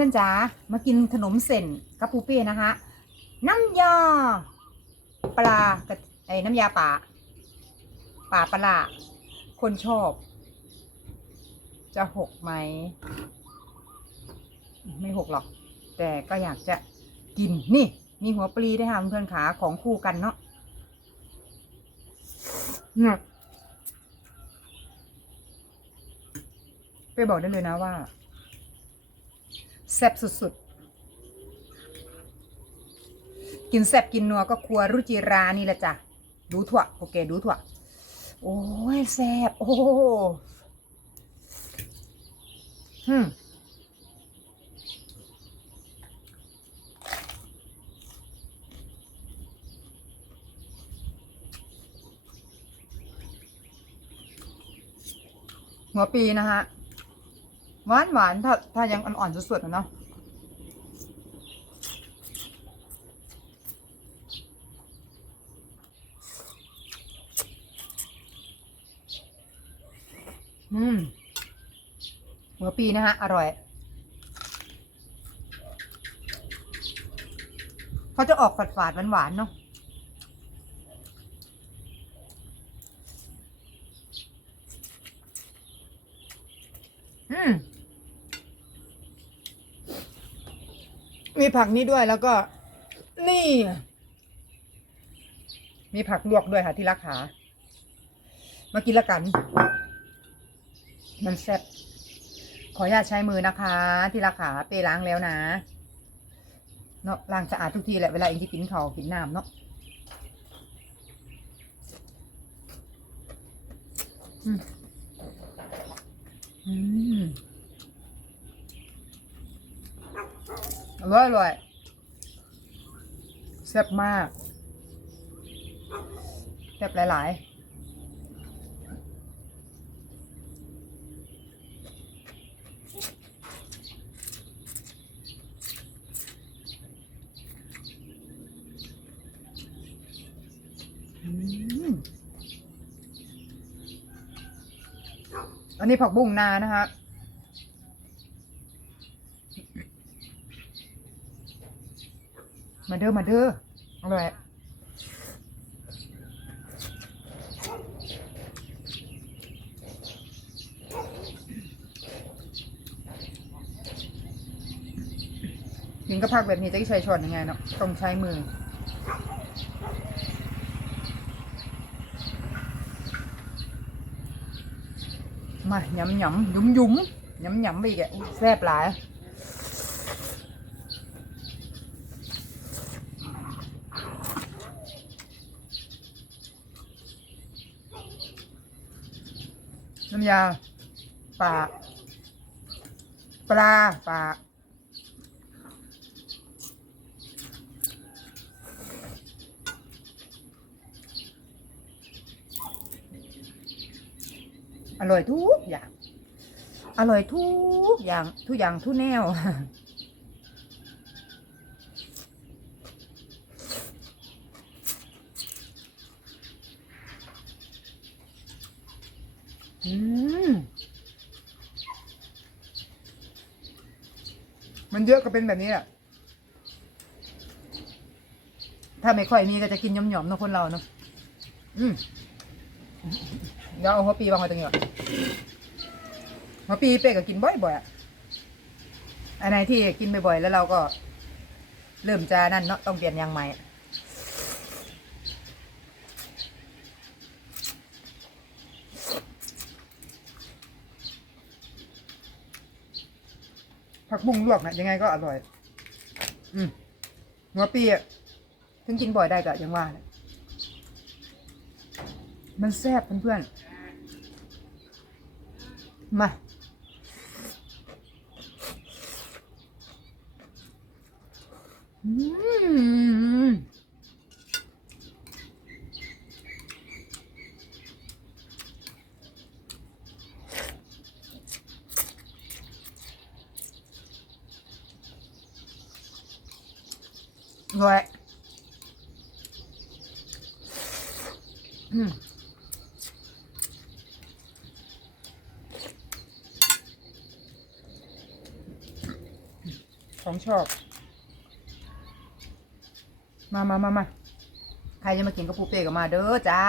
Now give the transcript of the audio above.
พื่อนจ๋ามากินขนมเส้นกับปูเป้นะคะ น้ำยาปลาไอ้น้ำยาป่าป่าปลาคนชอบ จะหกไหม ไม่หกหรอก แต่ก็อยากจะกินนี่ มีหัวปลีด้วยค่ะเพื่อนขาของคู่กันเนาะเนี่ยไปบอกได้เลยนะว่า แซ่บสุดๆ กินแซ่บกินนัวก็ครัวรุจิรานี่แหละจ้ะ ดูถั่วโอเค ดูถั่วโอ้ยแซ่บ โอ้โหอืมหัวปีนะฮะ หวานหวานถ้าถ้ายังอ่อนๆสุดๆอะเนาะอืมหัวปีนะฮะ อร่อย เขาจะออกฝาดๆหวานๆเนาะอืม มีผักนี้ด้วยแล้วก็ นี่ มีผักลวกด้วยค่ะที่รักขามากินละกัน มันแซ่บขออนุญาตใช้มือนะคะ ที่รักขาเปล้างแล้วนะเนาะล้างสะอาดทุกทีแหละเวลาเองจะกินเขากินน้ำเนาะอืมอืม อร่อยอร่อยแซ่บมากแซ่บหลาย ๆอันนี้ผักบุ้งนานะคะ มาเด้อมาเด้ออร่อยกินกระพักแบบนี้จะใช้ช้อนยังไงเนาะต้องใช้มือมาหยำหยำยุ้มยุ้มหยำหยำไปอีกอะแซ่บหลาย น้ำยาปลาปลาปลาอร่อยทุกอย่าง อร่อยทุกอย่าง ทุกอย่างทุกแนว อืมมันเยอะก็เป็นแบบนี้แหละถ้าไม่ค่อยมีก็จะกินหย่อมๆเนอะคนเราเนาะอืมเดี๋ยวเอาหัวปีวางไว้ตรงนี้ก่อนหัวปีเป๊กก็กินบ่อยๆอะอันไหนที่กินบ่อยๆแล้วเราก็ เริ่มจะนั่นเนาะต้องเปลี่ยนยางใหม่ ผักบุ้งลวกนะยังไงก็อร่อย อืมหัวปีอะถึงกินบ่อยได้ก็ยังว่าแหละมันแซ่บเพื่อนๆ มาอืม ด้วยของชอบ มามามามาใครจะมากินกระปูเป้ก็มาเด้อจ้า